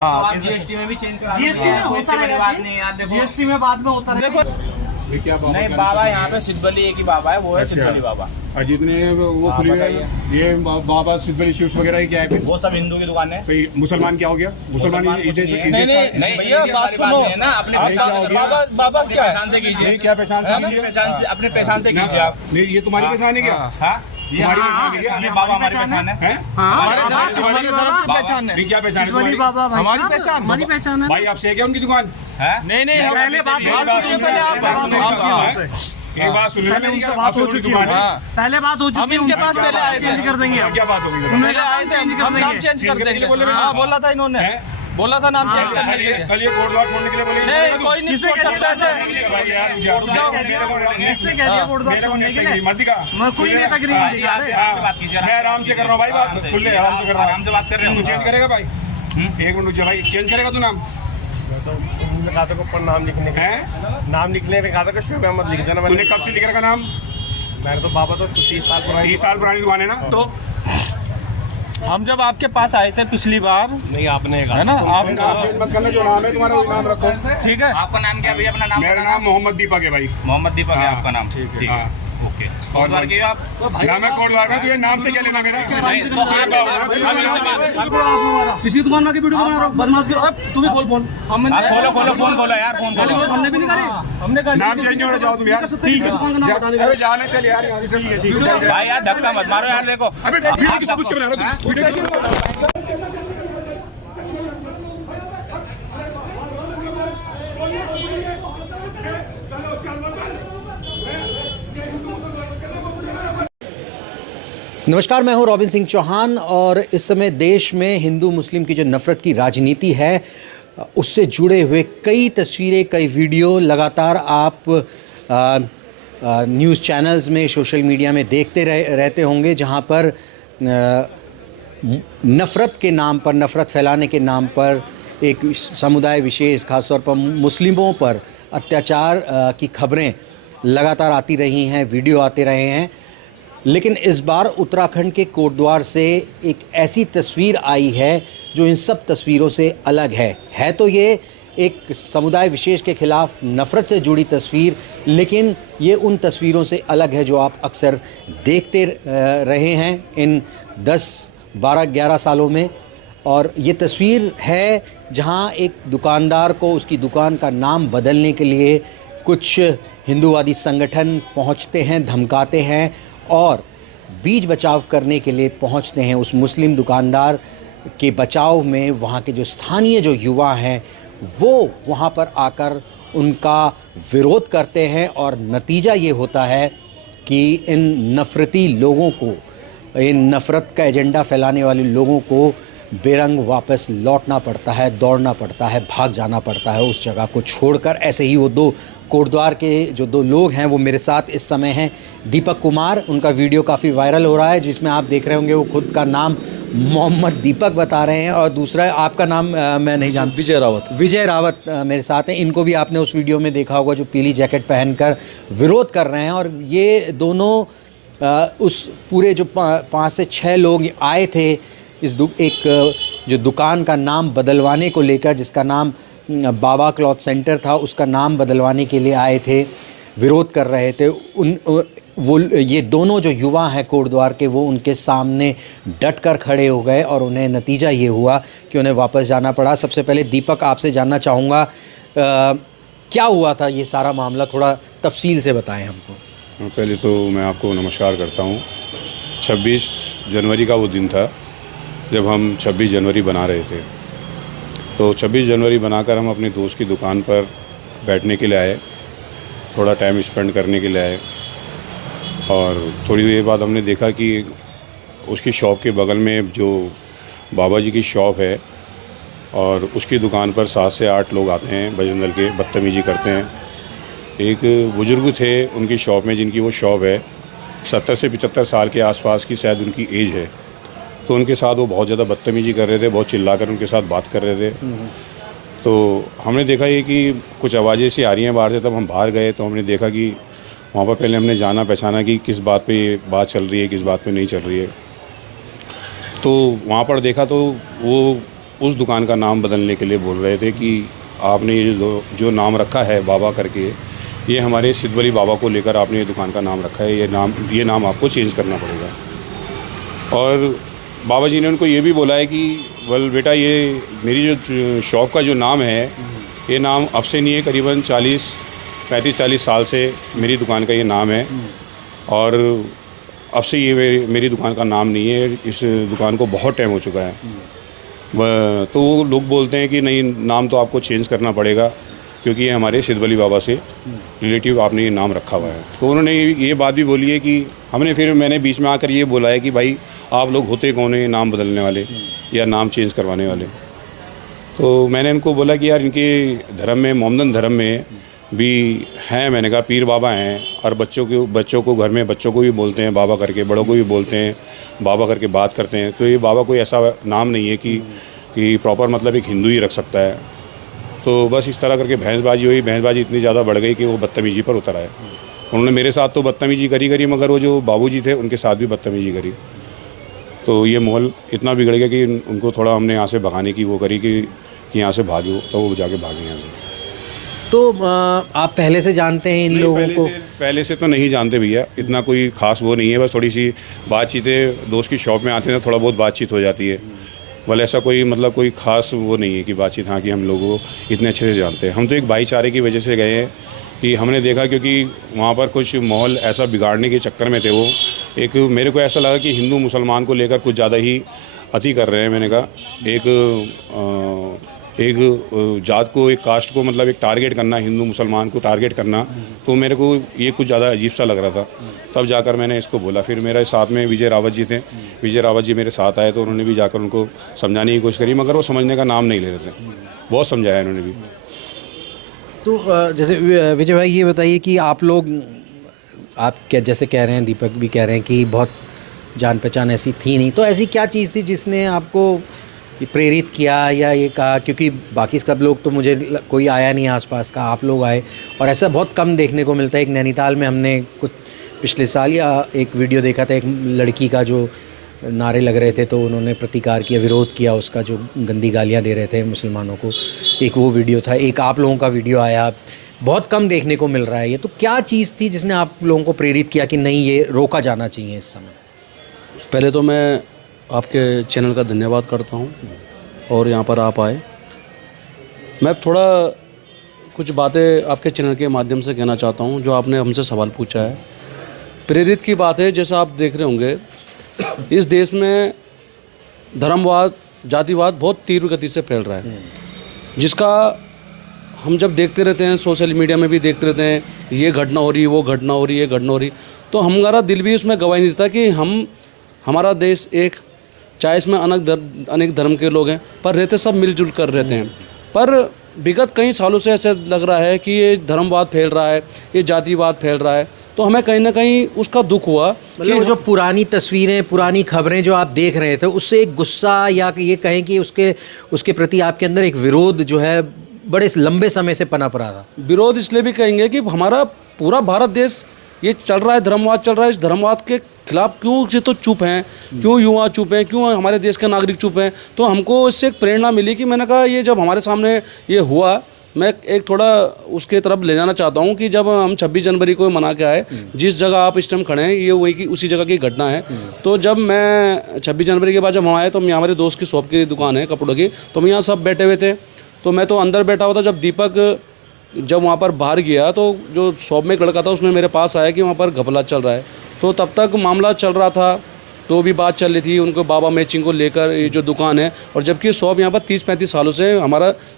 GST में भी change करा, जीएसटी में होता रहेगा, जीएसटी में बाद में होता रहेगा। देखो क्या नहीं बाबा यहाँ पे सिद्धबली एक ही बाबा है, वो है सिद्धबली बाबा। जितने वो खुले ये बाबा सिद्धबली शिफ्ट वगैरह क्या है? वो सब हिंदू की दुकान है। तो मुसलमान क्या हो गया? मुसलमान नहीं भैया बात सुनो ना, अपने बाबा क्या पहचान से कीजिए, क्या पहचान से अपने पहचान से कीजिए आप। नहीं ये तुम्हारी पहचान है क्या? ये बाबा हमारी पहचान है, हमारे धर्म से पहचान है। क्या पहचान है बाबा हमारी पहचान, हमारी पहचान है। भाई आपसे क्या उनकी दुकान? नहीं पहले बात सुनिए, पहले आप एक बात सुनिए, बात हो चुकी है, पहले बात हो चुकी है। हम इनके पास पहले आए चेंज कर देंगे, क्या बात होगी? पहले आए थे, हम नाम चेंज कर देंगे। बोला था इन्होंने, बोला था नाम चेंज करने के लिए। कल ये कोर्ट द्वार छोड़ने के लिए बोले नहीं कोई नहीं छोड़ सकता ऐसे। किसने कह दिया कोर्ट द्वार छोड़ने के लिए? मत दिखा, मैं कोई नहीं तकरीर दिखा रहे। मैं आराम से कर रहा हूँ भाई, बात सुन ले, आराम से कर रहा हूँ, आराम से बात कर रहे तू हैं। चेंज करेगा भाई? एक मिनट रुक भाई, चेंज करेगा तू नाम? कहा था ऊपर नाम लिखने का, नाम लिखने में कहा था कि शिव अहमद लिख देना। तूने कब से लिख रखा नाम? मैंने तो बाबा तो 30 साल पुरानी, 30 साल पुरानी दुकान है ना। तो हम जब आपके पास आए थे पिछली बार, नहीं आपने है ना, आप नाम चेंज मत करना, जो नाम है तुम्हारा वही नाम रखो, ठीक है। आपका नाम क्या भैया? अपना नाम? मेरा नाम मोहम्मद दीपक है भाई। मोहम्मद दीपक है आपका नाम, ठीक है, ओके। और बार के आप नाम है कोर्ट द्वार का, तुझे नाम से क्या लेना मेरा? किसी दुकान में वीडियो बना रहा हूँ, बदमाश करो। तुम्हें खोल फोन, खोलो फोन खोलो यार, फोन खोलो। हमने भी नहीं करी, हमने कहा नाम चेंज हो जाओ तुम यार। ठीक है, दुकान का नाम बता अरे जाने चल यार यहाँ से। भाई यार धक्का मत मारो यार, देखो अबे वीडियो किसको पूछ के बना रहा हो? वीडियो किसको? नमस्कार, मैं हूं रॉबिन सिंह चौहान और इस समय देश में हिंदू मुस्लिम की जो नफ़रत की राजनीति है उससे जुड़े हुए कई तस्वीरें, कई वीडियो लगातार आप न्यूज़ चैनल्स में, सोशल मीडिया में देखते रहते होंगे, जहां पर नफ़रत के नाम पर, नफ़रत फैलाने के नाम पर एक समुदाय विशेष, खासतौर पर मुस्लिमों पर अत्याचार की खबरें लगातार आती रही हैं, वीडियो आते रहे हैं। लेकिन इस बार उत्तराखंड के कोटद्वार से एक ऐसी तस्वीर आई है जो इन सब तस्वीरों से अलग है तो ये एक समुदाय विशेष के खिलाफ नफ़रत से जुड़ी तस्वीर, लेकिन ये उन तस्वीरों से अलग है जो आप अक्सर देखते रहे हैं इन 10, 12, 11 सालों में। और ये तस्वीर है जहां एक दुकानदार को उसकी दुकान का नाम बदलने के लिए कुछ हिंदूवादी संगठन पहुंचते हैं, धमकाते हैं और बीच बचाव करने के लिए पहुंचते हैं। उस मुस्लिम दुकानदार के बचाव में वहाँ के जो स्थानीय जो युवा हैं वो वहाँ पर आकर उनका विरोध करते हैं और नतीजा ये होता है कि इन नफ़रती लोगों को, इन नफ़रत का एजेंडा फैलाने वाले लोगों को बेरंग वापस लौटना पड़ता है, दौड़ना पड़ता है, भाग जाना पड़ता है उस जगह को छोड़कर। ऐसे ही वो दो कोटद्वार के जो दो लोग हैं वो मेरे साथ इस समय हैं। दीपक कुमार, उनका वीडियो काफ़ी वायरल हो रहा है जिसमें आप देख रहे होंगे वो खुद का नाम मोहम्मद दीपक बता रहे हैं, और दूसरा आपका नाम मैं नहीं जानता, विजय रावत मेरे साथ हैं। इनको भी आपने उस वीडियो में देखा होगा जो पीली जैकेट पहनकर विरोध कर रहे हैं। और ये दोनों उस पूरे जो 5 से 6 लोग आए थे एक जो दुकान का नाम बदलवाने को लेकर, जिसका नाम बाबा क्लॉथ सेंटर था, उसका नाम बदलवाने के लिए आए थे, विरोध कर रहे थे। वो ये दोनों जो युवा हैं कोटद्वार के, वो उनके सामने डट कर खड़े हो गए और उन्हें नतीजा ये हुआ कि उन्हें वापस जाना पड़ा। सबसे पहले दीपक, आपसे जानना चाहूँगा क्या हुआ था ये सारा मामला, थोड़ा तफसील से बताएं हमको। पहले तो मैं आपको नमस्कार करता हूँ। 26 जनवरी का वो दिन था जब हम 26 जनवरी बना रहे थे। तो 26 जनवरी बनाकर हम अपने दोस्त की दुकान पर बैठने के लिए आए, थोड़ा टाइम स्पेंड करने के लिए आए। और थोड़ी देर बाद हमने देखा कि उसकी शॉप के बगल में जो बाबा जी की शॉप है और उसकी दुकान पर 7 से 8 लोग आते हैं, भजन दल के, बदतमीज़ी करते हैं। एक बुज़ुर्ग थे उनकी शॉप में, जिनकी वो शॉप है 70 से 75 साल के आसपास की शायद उनकी एज है। तो उनके साथ वो बहुत ज़्यादा बदतमीज़ी कर रहे थे, बहुत चिल्लाकर उनके साथ बात कर रहे थे। तो हमने देखा ये कि कुछ आवाज़ें सी आ रही हैं बाहर से। तब हम बाहर गए तो हमने देखा कि वहाँ पर पहले हमने जाना पहचाना कि किस बात पे ये बात चल रही है, किस बात पे नहीं चल रही है। तो वहाँ पर देखा तो वो उस दुकान का नाम बदलने के लिए बोल रहे थे कि आपने ये जो नाम रखा है बाबा करके, ये हमारे सिद्ध वली बाबा को लेकर आपने ये दुकान का नाम रखा है, ये नाम आपको चेंज करना पड़ेगा। और बाबा जी ने उनको ये भी बोला है कि वेल बेटा, ये मेरी जो शॉप का जो नाम है, ये नाम अब से नहीं है, करीबन 35-40 साल से मेरी दुकान का ये नाम है, और अब से ये मेरी दुकान का नाम नहीं है, इस दुकान को बहुत टाइम हो चुका है। तो वो लोग बोलते हैं कि नहीं, नाम तो आपको चेंज करना पड़ेगा क्योंकि ये हमारे सिद्ध वली बाबा से रिलेटिव आपने ये नाम रखा हुआ है। तो उन्होंने ये बात भी बोली है कि मैंने बीच में आकर ये बोला है कि भाई आप लोग होते कौन है नाम बदलने वाले या नाम चेंज करवाने वाले। तो मैंने इनको बोला कि यार इनके धर्म में, मोहम्मदन धर्म में भी हैं, मैंने कहा पीर बाबा हैं, और बच्चों को घर में बच्चों को भी बोलते हैं बाबा करके, बड़ों को भी बोलते हैं बाबा करके बात करते हैं। तो ये बाबा कोई ऐसा नाम नहीं है कि प्रॉपर मतलब एक हिंदू ही रख सकता है। तो बस इस तरह करके बहसबाजी हुई, बहसबाजी इतनी ज़्यादा बढ़ गई कि वो बदतमीजी पर उतर आए। उन्होंने मेरे साथ तो बदतमीजी करी, मगर वो जो बाबूजी थे उनके साथ भी बदतमीजी करी। तो ये माहौल इतना बिगड़ गया कि उनको थोड़ा हमने यहाँ से भगाने की वो करी कि यहाँ से भागो, तो वो जाके भागे यहाँ से। तो आप पहले से जानते हैं इन लोगों को? पहले से तो नहीं जानते भैया, इतना कोई ख़ास वो नहीं है, बस थोड़ी सी बातचीतें, दोस्त की शॉप में आते हैं थोड़ा बहुत बातचीत हो जाती है। वाले ऐसा कोई मतलब कोई ख़ास वो नहीं है कि बातचीत, हाँ कि हम लोगों को इतने अच्छे से जानते हैं। हम तो एक भाईचारे की वजह से गए हैं कि हमने देखा, क्योंकि वहाँ पर कुछ माहौल ऐसा बिगाड़ने के चक्कर में थे वो। एक मेरे को ऐसा लगा कि हिंदू मुसलमान को लेकर कुछ ज़्यादा ही अति कर रहे हैं। मैंने कहा एक जात को, एक कास्ट को मतलब एक टारगेट करना, हिंदू मुसलमान को टारगेट करना, तो मेरे को ये कुछ ज़्यादा अजीब सा लग रहा था। तब जाकर मैंने इसको बोला। फिर मेरे साथ में विजय रावत जी थे, विजय रावत जी मेरे साथ आए, तो उन्होंने भी जाकर उनको समझाने की कोशिश करी, मगर वो समझने का नाम नहीं ले रहे थे। बहुत समझाया उन्होंने भी। तो जैसे विजय भाई ये बताइए कि आप क्या जैसे कह रहे हैं, दीपक भी कह रहे हैं कि बहुत जान पहचान ऐसी थी नहीं, तो ऐसी क्या चीज़ थी जिसने आपको प्रेरित किया या ये कहा? क्योंकि बाकी सब लोग तो मुझे कोई आया नहीं आसपास का, आप लोग आए, और ऐसा बहुत कम देखने को मिलता है। एक नैनीताल में हमने कुछ पिछले साल या एक वीडियो देखा था, एक लड़की का जो नारे लग रहे थे तो उन्होंने प्रतिकार किया, विरोध किया उसका, जो गंदी गालियाँ दे रहे थे मुसलमानों को, एक वो वीडियो था। एक आप लोगों का वीडियो आया, बहुत कम देखने को मिल रहा है ये। तो क्या चीज़ थी जिसने आप लोगों को प्रेरित किया कि नहीं, ये रोका जाना चाहिए इस समय? पहले तो मैं आपके चैनल का धन्यवाद करता हूं, और यहां पर आप आए। मैं थोड़ा कुछ बातें आपके चैनल के माध्यम से कहना चाहता हूं, जो आपने हमसे सवाल पूछा है। प्रेरित की बात है, जैसा आप देख रहे होंगे इस देश में धर्मवाद, जातिवाद बहुत तीव्र गति से फैल रहा है, जिसका हम जब देखते रहते हैं, सोशल मीडिया में भी देखते रहते हैं, ये घटना हो रही, वो घटना हो रही, ये घटना हो रही, तो हमारा दिल भी उसमें गवाही नहीं देता कि हमारा देश एक, चाहे इसमें अनेक धर्म के लोग हैं, पर रहते सब मिलजुल कर रहते हैं। पर विगत कई सालों से ऐसे लग रहा है कि ये धर्मवाद फैल रहा है, ये जातिवाद फैल रहा है, तो हमें कहीं ना कहीं उसका दुख हुआ। मतलब जो पुरानी तस्वीरें, पुरानी खबरें जो आप देख रहे थे, उससे एक गुस्सा, या ये कहें कि उसके प्रति आपके अंदर एक विरोध जो है बड़े लंबे समय से पनप रहा था। विरोध इसलिए भी कहेंगे कि हमारा पूरा भारत देश ये चल रहा है, धर्मवाद चल रहा है, इस धर्मवाद के खिलाफ क्यों से तो चुप हैं, क्यों युवा चुप हैं, क्यों हमारे देश के नागरिक चुप हैं। तो हमको इससे एक प्रेरणा मिली कि मैंने कहा ये जब हमारे सामने ये हुआ, मैं एक थोड़ा उसके तरफ ले जाना चाहता हूँ कि जब हम 26 जनवरी को मना के आए, जिस जगह आप इस टाइम खड़े हैं ये वही की उसी जगह की घटना है। तो जब मैं 26 जनवरी के बाद जब हम आए, तो हमारे दोस्त की शॉप की दुकान है कपड़ों की, तो हम यहाँ सब बैठे हुए थे, तो मैं तो अंदर बैठा हुआ था। जब दीपक जब वहाँ पर बाहर गया, तो जो शॉप में एक लड़का था उसने मेरे पास आया कि वहाँ पर घपला चल रहा है। तो तब तक मामला चल रहा था, तो भी बात चल रही थी उनको बाबा मैचिंग को लेकर, ये जो दुकान है। और जबकि शॉप यहाँ पर 30-35 सालों से,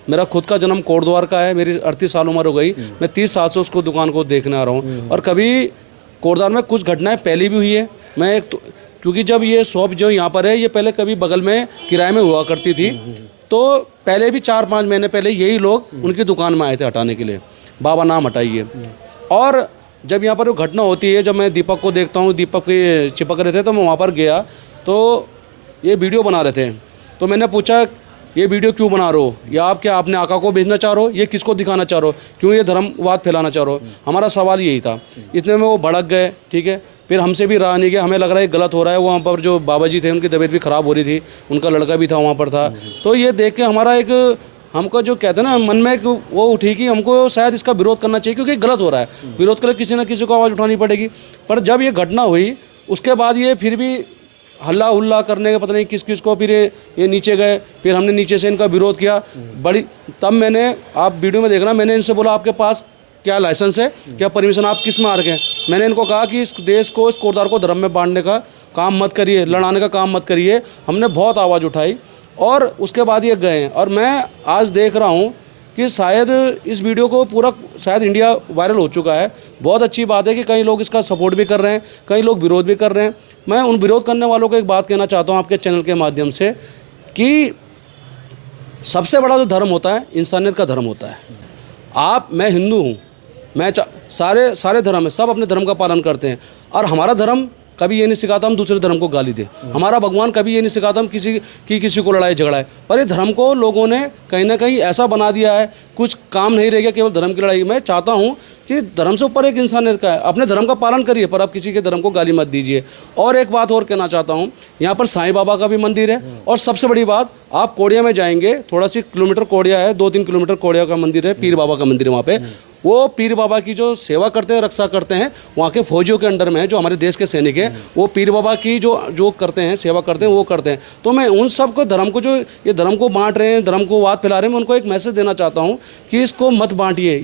मेरा खुद का जन्म कोटद्वार का है, मेरी 38 साल उम्र हो गई, मैं 30 साल से उसको दुकान को देखने आ रहा हूँ। और कभी कोटद्वार में कुछ घटनाएं पहले भी हुई है। मैं क्योंकि जब ये शॉप जो यहाँ पर है, ये पहले कभी बगल में किराए में हुआ करती थी, तो पहले भी 4-5 महीने पहले यही लोग उनकी दुकान में आए थे हटाने के लिए, बाबा नाम हटाइए। और जब यहाँ पर वो घटना होती है, जब मैं दीपक को देखता हूँ, दीपक के चिपक रहे थे, तो मैं वहाँ पर गया, तो ये वीडियो बना रहे थे। तो मैंने पूछा ये वीडियो क्यों बना रहे हो, या आप क्या अपने आका को भेजना चाह रहे हो, ये किसको दिखाना चाह रहे हो, क्यों ये धर्मवाद फैलाना चाह रहे हो? हमारा सवाल यही था। इतने में वो भड़क गए, ठीक है। फिर हमसे भी रहा नहीं गया, हमें लग रहा है गलत हो रहा है। वहाँ पर जो बाबा जी थे उनकी तबीयत भी ख़राब हो रही थी, उनका लड़का भी था वहाँ पर था। तो ये देख के हमारा एक हमको जो कहते हैं ना मन में एक वो उठी कि हमको शायद इसका विरोध करना चाहिए, क्योंकि गलत हो रहा है। विरोध के लिए किसी न किसी को आवाज़ उठानी पड़ेगी। पर जब ये घटना हुई उसके बाद ये फिर भी हल्ला हुल्ला करने का पता नहीं किस किस को, फिर ये नीचे गए, फिर हमने नीचे से इनका विरोध किया बड़ी। तब मैंने, आप वीडियो में देख रहे हैं, मैंने इनसे बोला आपके पास क्या लाइसेंस है, क्या परमिशन, आप किस मार्ग हैं। मैंने इनको कहा कि इस देश को, इस कोटद्वार को धर्म में बांटने का काम मत करिए, लड़ाने का काम मत करिए। हमने बहुत आवाज़ उठाई और उसके बाद ये गए। और मैं आज देख रहा हूँ कि शायद इस वीडियो को पूरा शायद इंडिया वायरल हो चुका है। बहुत अच्छी बात है कि कई लोग इसका सपोर्ट भी कर रहे हैं, कई लोग विरोध भी कर रहे हैं। मैं उन विरोध करने वालों को एक बात कहना चाहता हूँ आपके चैनल के माध्यम से कि सबसे बड़ा जो धर्म होता है इंसानियत का धर्म होता है। मैं हिंदू हूँ, मैं सारे धर्म है, सब अपने धर्म का पालन करते हैं। और हमारा धर्म कभी ये नहीं सिखाता हम दूसरे धर्म को गाली दें। हमारा भगवान कभी ये नहीं सिखाता हम किसी को लड़ाई झगड़ा है। पर ये धर्म को लोगों ने कहीं ना कहीं ऐसा बना दिया है, कुछ काम नहीं रह गया केवल धर्म की लड़ाई। मैं चाहता हूँ कि धर्म से ऊपर एक इंसानियत का है, अपने धर्म का पालन करिए, पर आप किसी के धर्म को गाली मत दीजिए। और एक बात और कहना चाहता हूँ, यहाँ पर साईं बाबा का भी मंदिर है। और सबसे बड़ी बात, आप कोड़िया में जाएंगे, थोड़ा सी किलोमीटर कोड़िया है, 2-3 किलोमीटर कोड़िया का मंदिर है, पीर बाबा का मंदिर है। वहाँ पे वो पीर बाबा की जो सेवा करते हैं, रक्षा करते हैं, वहाँ के फौजियों के अंडर में है, जो हमारे देश के सैनिक हैं, वो पीर बाबा की जो करते हैं, सेवा करते हैं, वो करते हैं। तो मैं उन सब को धर्म को, जो ये धर्म को बांट रहे हैं, धर्म को वाद फैला रहे हैं, मैं उनको एक मैसेज देना चाहता हूँ कि इसको मत बांटिए।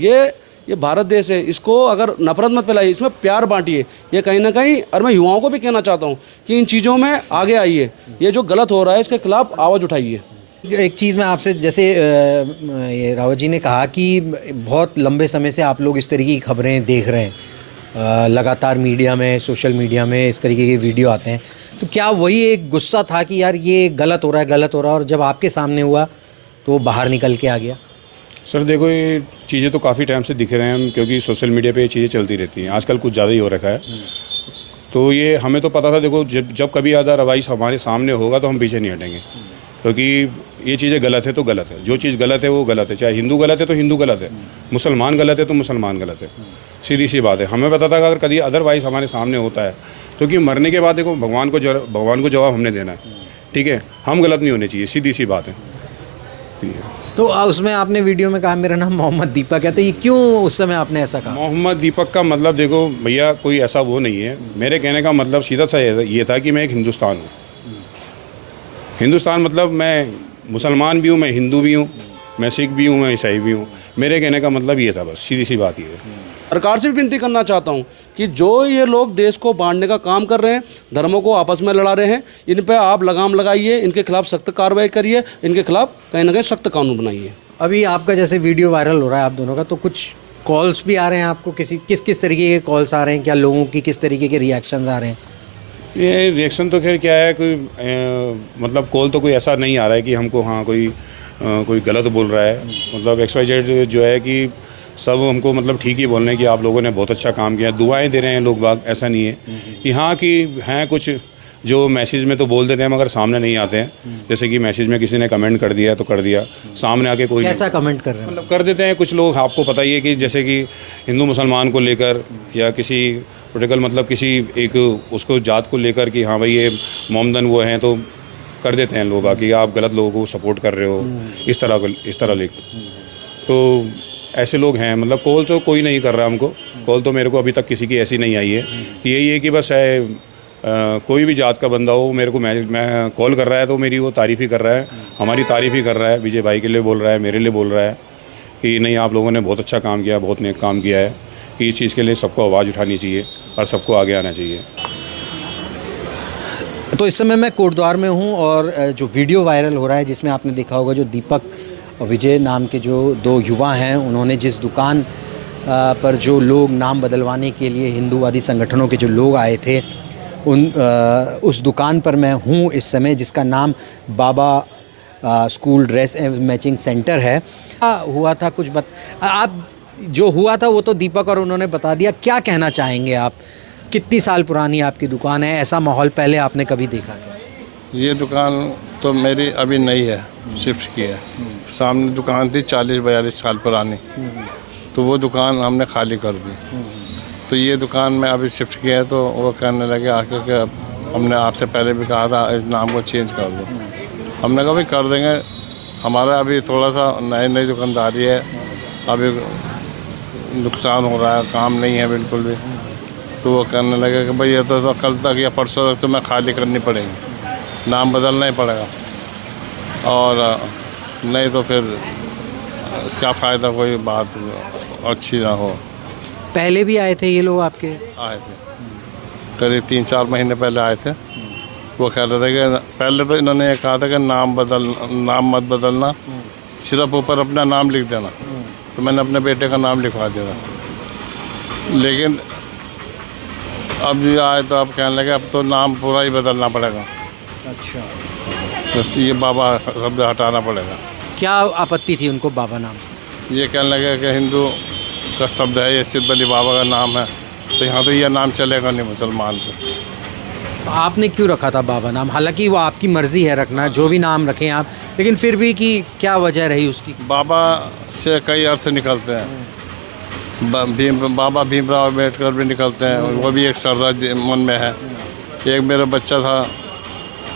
ये भारत देश है, इसको अगर नफरत मत फैलाइए, इसमें प्यार बांटिए। ये कहीं ना कहीं, और मैं युवाओं को भी कहना चाहता हूँ कि इन चीज़ों में आगे आइए, ये जो गलत हो रहा है इसके खिलाफ आवाज़ उठाइए। एक चीज़ मैं आपसे, जैसे ये रावत जी ने कहा कि बहुत लंबे समय से आप लोग इस तरीके की खबरें देख रहे हैं, लगातार मीडिया में, सोशल मीडिया में इस तरीके के वीडियो आते हैं, तो क्या वही एक गुस्सा था कि यार ये गलत हो रहा है, और जब आपके सामने हुआ तो वो बाहर निकल के आ गया? सर देखो, ये चीज़ें तो काफ़ी टाइम से दिख रहे हैं हम, क्योंकि सोशल मीडिया पे ये चीज़ें चलती रहती हैं। आजकल कुछ ज़्यादा ही हो रखा है। तो ये हमें तो पता था, देखो जब कभी अदरवाइज हमारे सामने होगा तो हम पीछे नहीं हटेंगे, क्योंकि ये चीज़ें गलत है तो गलत है। जो चीज़ गलत है वो गलत है, चाहे हिंदू गलत है तो हिंदू गलत है, मुसलमान गलत है तो मुसलमान गलत है। सीधी सी बात है। हमें पता था कि अगर कभी अदरवाइज हमारे सामने होता है, क्योंकि मरने के बाद देखो भगवान को जवाब हमने देना है, ठीक है। हम गलत नहीं होने चाहिए, सीधी सी बात है। तो उसमें आपने वीडियो में कहा मेरा नाम मोहम्मद दीपक है, तो ये क्यों उस समय आपने ऐसा कहा? मोहम्मद दीपक का मतलब देखो भैया, कोई ऐसा वो नहीं है। मेरे कहने का मतलब सीधा सा ये था कि मैं एक हिंदुस्तान हूँ। हिंदुस्तान मतलब मैं मुसलमान भी हूँ, मैं हिंदू भी हूँ, मैं सिख भी हूँ, मैं ईसाई भी हूँ। मेरे कहने का मतलब ये था, बस सीधी सी बात ये है। सरकार से भी विनती करना चाहता हूँ कि जो ये लोग देश को बांटने का काम कर रहे हैं, धर्मों को आपस में लड़ा रहे हैं, इन पे आप लगाम लगाइए, इनके खिलाफ सख्त कार्रवाई करिए, इनके खिलाफ कहीं ना कहीं सख्त कानून बनाइए। अभी आपका जैसे वीडियो वायरल हो रहा है आप दोनों का, तो कुछ कॉल्स भी आ रहे हैं आपको? किस तरीके के कॉल्स आ रहे हैं? क्या लोगों की किस तरीके के रिएक्शंस आ रहे हैं? ये रिएक्शन तो खैर क्या है, कोई मतलब कॉल तो कोई ऐसा नहीं आ रहा है कि हमको कोई गलत बोल रहा है। मतलब XYZ जो है कि सब हमको मतलब ठीक ही बोल रहे हैं कि आप लोगों ने बहुत अच्छा काम किया, दुआएं दे रहे हैं लोग बाग। ऐसा नहीं है कि हाँ कि हैं कुछ जो मैसेज में तो बोल देते हैं मगर सामने नहीं आते हैं। जैसे कि मैसेज में किसी ने कमेंट कर दिया तो कर दिया, सामने आके कोई कैसा कमेंट कर रहे हैं? मतलब कर देते हैं कुछ लोग। आपको पता ही है कि जैसे कि हिंदू मुसलमान को लेकर या किसी पोलिटिकल मतलब किसी एक उसको जात को लेकर कि हाँ भाई ये मोमदन वो हैं, तो कर देते हैं लोग आके आप गलत लोगों को सपोर्ट कर रहे हो, इस तरह लिख। तो ऐसे लोग हैं। मतलब कॉल तो कोई नहीं कर रहा हमको, कॉल तो मेरे को अभी तक किसी की ऐसी नहीं आई है। यही है कि बस कोई भी जात का बंदा हो मेरे को मैं कॉल कर रहा है तो मेरी वो तारीफ़ ही कर रहा है, हमारी तारीफ़ ही कर रहा है। विजय भाई के लिए बोल रहा है, मेरे लिए बोल रहा है कि नहीं आप लोगों ने बहुत अच्छा काम किया, बहुत नेक काम किया है, कि इस चीज़ के लिए सबको आवाज़ उठानी चाहिए और सबको आगे आना चाहिए। तो इस समय मैं कोटद्वार में हूँ और जो वीडियो वायरल हो रहा है जिसमें आपने देखा होगा, जो दीपक और विजय नाम के जो दो युवा हैं, उन्होंने जिस दुकान पर जो लोग नाम बदलवाने के लिए हिंदूवादी संगठनों के जो लोग आए थे, उस दुकान पर मैं हूँ इस समय, जिसका नाम Baba school dress and matching centre है। हुआ था कुछ आप जो हुआ था वो तो दीपक और उन्होंने बता दिया, क्या कहना चाहेंगे आप? कितनी साल पुरानी आपकी दुकान है? ऐसा माहौल पहले आपने कभी देखा क्या? ये दुकान तो मेरी अभी नई है, शिफ्ट की है। सामने दुकान थी 40-42 साल पुरानी, तो वो दुकान हमने खाली कर दी। तो ये दुकान में अभी शिफ्ट किया है, तो वो कहने लगे आके कि हमने आपसे पहले भी कहा था इस नाम को चेंज कर दो। हमने कहा भाई कर देंगे, हमारा अभी थोड़ा सा नई दुकानदारी है, अभी नुकसान हो रहा है, काम नहीं है बिल्कुल भी। तो वो कहने लगे कि भाई ये तो कल तक या परसों तक तुम्हें खाली करनी पड़ेगी, नाम बदलना ही पड़ेगा, और नहीं तो फिर क्या फ़ायदा, कोई बात अच्छी ना हो। पहले भी आए थे ये लोग आपके? आए थे, करीब 3-4 महीने पहले आए थे। वो कह रहे थे कि पहले तो इन्होंने ये कहा था कि नाम मत बदलना, सिर्फ ऊपर अपना नाम लिख देना। तो मैंने अपने बेटे का नाम लिखवा दिया था। लेकिन अब ये आए तो अब कहने लगे अब तो नाम पूरा ही बदलना पड़ेगा। अच्छा, तो ये बाबा शब्द हटाना पड़ेगा। क्या आपत्ति थी उनको बाबा नाम से? ये कहने लगे कि हिंदू का शब्द है, ये सिद्ध अली बाबा का नाम है, तो यहाँ तो ये नाम चलेगा नहीं मुसलमान को। तो आपने क्यों रखा था बाबा नाम? हालांकि वो आपकी मर्ज़ी है रखना, जो भी नाम रखें आप, लेकिन फिर भी कि क्या वजह रही उसकी? बाबा से कई अर्थ निकलते हैं, बाबा भीमराव अम्बेडकर भी निकलते हैं, वो भी एक श्रद्धा मन में है। एक मेरा बच्चा था,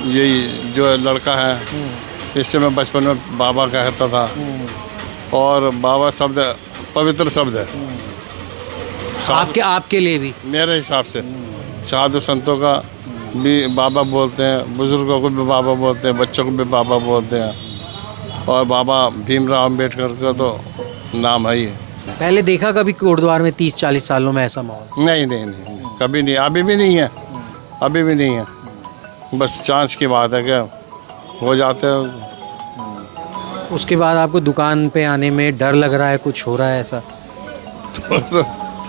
यही जो लड़का है, इससे मैं बचपन में बाबा कहता था, और बाबा शब्द पवित्र शब्द है। आपके लिए भी? मेरे हिसाब से साधु संतों का भी बाबा बोलते हैं, बुज़ुर्गों को भी बाबा बोलते हैं, बच्चों को भी बाबा बोलते हैं, और बाबा भीमराव अम्बेडकर का तो नाम है ही। पहले देखा कभी कोटद्वार में 30-40 सालों में ऐसा माहौल? नहीं, कभी नहीं, अभी भी नहीं है, अभी भी नहीं है। बस चांस की बात है कि हो जाते हैं। उसके बाद आपको दुकान पे आने में डर लग रहा है, कुछ हो रहा है ऐसा?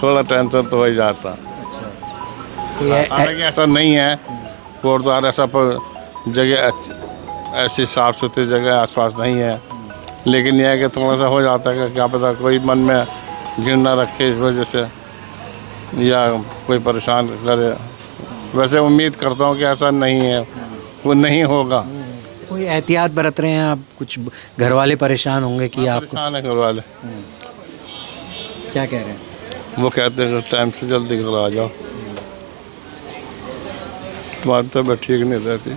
थोड़ा टेंशन तो हो ही जाता। हालांकि ऐसा नहीं है, कोटद्वार ऐसा पर जगह ऐसी साफ़ सुथरी जगह आसपास नहीं है, लेकिन यह है कि थोड़ा सा हो जाता है कि क्या पता कोई मन में घृणा ना रखे इस वजह से, या कोई परेशान करे। वैसे उम्मीद करता हूँ कि ऐसा नहीं है, वो नहीं होगा। कोई एहतियात बरत रहे हैं आप? कुछ घर वाले परेशान होंगे कि आप? परेशान है घर वाले। क्या कह रहे हैं? वो कहते हैं टाइम से जल्दी घर आ जाओ, तुम्हारी तबीयत ठीक नहीं रहती,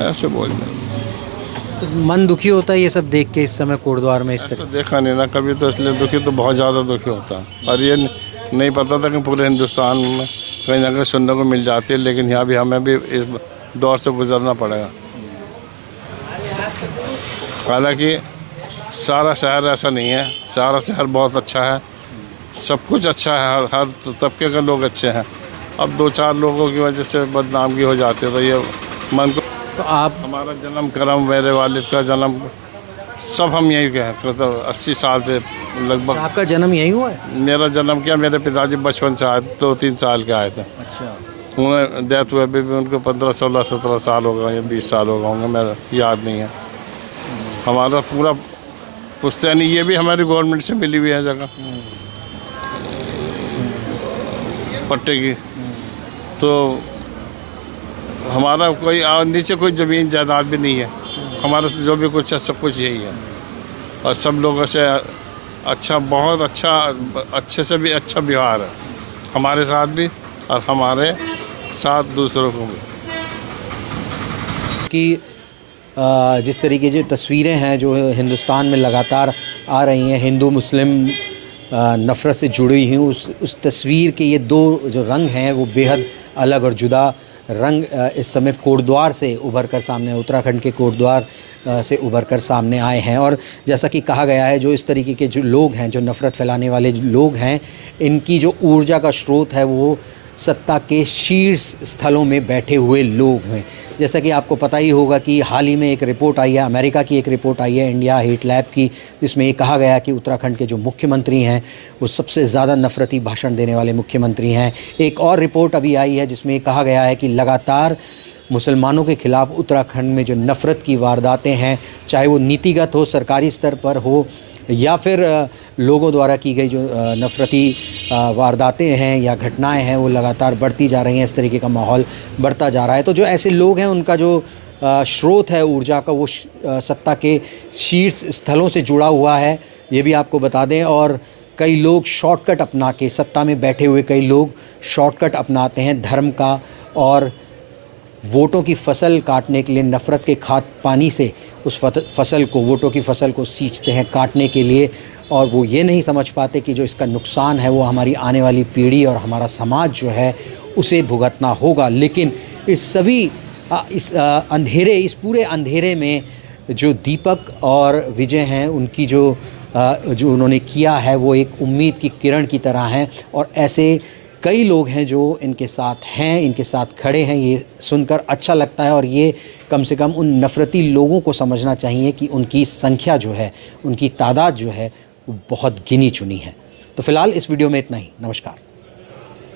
ऐसे बोल रहे। मन दुखी होता है ये सब देख के इस समय कोटद्वार में इस ऐसा तरह? देखा नहीं ना कभी, तो इसलिए दुखी तो बहुत ज़्यादा दुखी होता है। और ये नहीं पता था कि पूरे हिंदुस्तान में कहीं ना कहीं सुनने को मिल जाती है, लेकिन यहाँ भी हमें भी इस दौर से गुजरना पड़ेगा। हालांकि सारा शहर ऐसा नहीं है, सारा शहर बहुत अच्छा है, सब कुछ अच्छा है, हर तबके के लोग अच्छे हैं। अब 2-4 लोगों की वजह से बदनामगी हो जाती है, तो ये मन को। तो आप? हमारा जन्म कर्म, मेरे वालिद का जन्म, सब हम यहीं के हैं। तो 80 साल से लगभग। आपका जन्म यहीं हुआ है? मेरा जन्म किया, मेरे पिताजी बचपन से आए, 2-3 साल के आए थे। अच्छा। उन्हें डेथ हुए भी उनको 15, 16, 17 साल हो गए या 20 साल हो गए होंगे, मेरा याद नहीं है। हमारा पूरा पुश्तैनी ये भी हमारी गवर्नमेंट से मिली हुई है जगह पट्टे की। तो हमारा कोई नीचे कोई ज़मीन जायदाद भी नहीं है, हमारा जो भी कुछ है सब कुछ यही है। और सब लोगों से अच्छा, बहुत अच्छा, अच्छे से भी अच्छा व्यवहार है हमारे साथ भी, और हमारे साथ दूसरों को भी। कि जिस तरीके की तस्वीरें हैं जो हिंदुस्तान में लगातार आ रही हैं, हिंदू मुस्लिम नफ़रत से जुड़ी हुई, उस तस्वीर के ये दो जो रंग हैं वो बेहद अलग और जुदा रंग इस समय कोटद्वार से उभर कर सामने, उत्तराखंड के कोटद्वार से उभर कर सामने आए हैं। और जैसा कि कहा गया है, जो इस तरीके के जो लोग हैं, जो नफ़रत फैलाने वाले लोग हैं, इनकी जो ऊर्जा का स्रोत है वो सत्ता के शीर्ष स्थलों में बैठे हुए लोग हैं। जैसा कि आपको पता ही होगा कि हाल ही में एक रिपोर्ट आई है, अमेरिका की एक रिपोर्ट आई है, इंडिया हेट लैब की, जिसमें ये कहा गया कि उत्तराखंड के जो मुख्यमंत्री हैं वो सबसे ज़्यादा नफ़रती भाषण देने वाले मुख्यमंत्री हैं। एक और रिपोर्ट अभी आई है जिसमें ये कहा गया है कि लगातार मुसलमानों के ख़िलाफ़ उत्तराखंड में जो नफ़रत की वारदातें हैं, चाहे वो नीतिगत हो, सरकारी स्तर पर हो, या फिर लोगों द्वारा की गई जो नफ़रती वारदातें हैं या घटनाएं हैं, वो लगातार बढ़ती जा रही हैं। इस तरीके का माहौल बढ़ता जा रहा है। तो जो ऐसे लोग हैं उनका जो स्रोत है ऊर्जा का, वो सत्ता के शीर्ष स्थलों से जुड़ा हुआ है। ये भी आपको बता दें। और कई लोग शॉर्टकट अपना के, सत्ता में बैठे हुए कई लोग शॉर्टकट अपनाते हैं धर्म का, और वोटों की फसल काटने के लिए नफ़रत के खाद पानी से उस फसल को, वोटों की फसल को सींचते हैं काटने के लिए। और वो ये नहीं समझ पाते कि जो इसका नुकसान है वो हमारी आने वाली पीढ़ी और हमारा समाज जो है उसे भुगतना होगा। लेकिन इस सभी इस पूरे अंधेरे में जो दीपक और विजय हैं, उनकी जो उन्होंने किया है वो एक उम्मीद की किरण की तरह हैं। और ऐसे कई लोग हैं जो इनके साथ हैं, इनके साथ खड़े हैं। ये सुनकर अच्छा लगता है, और ये कम से कम उन नफ़रती लोगों को समझना चाहिए कि उनकी संख्या जो है, उनकी तादाद जो है वो बहुत गिनी चुनी है। तो फ़िलहाल इस वीडियो में इतना ही। नमस्कार।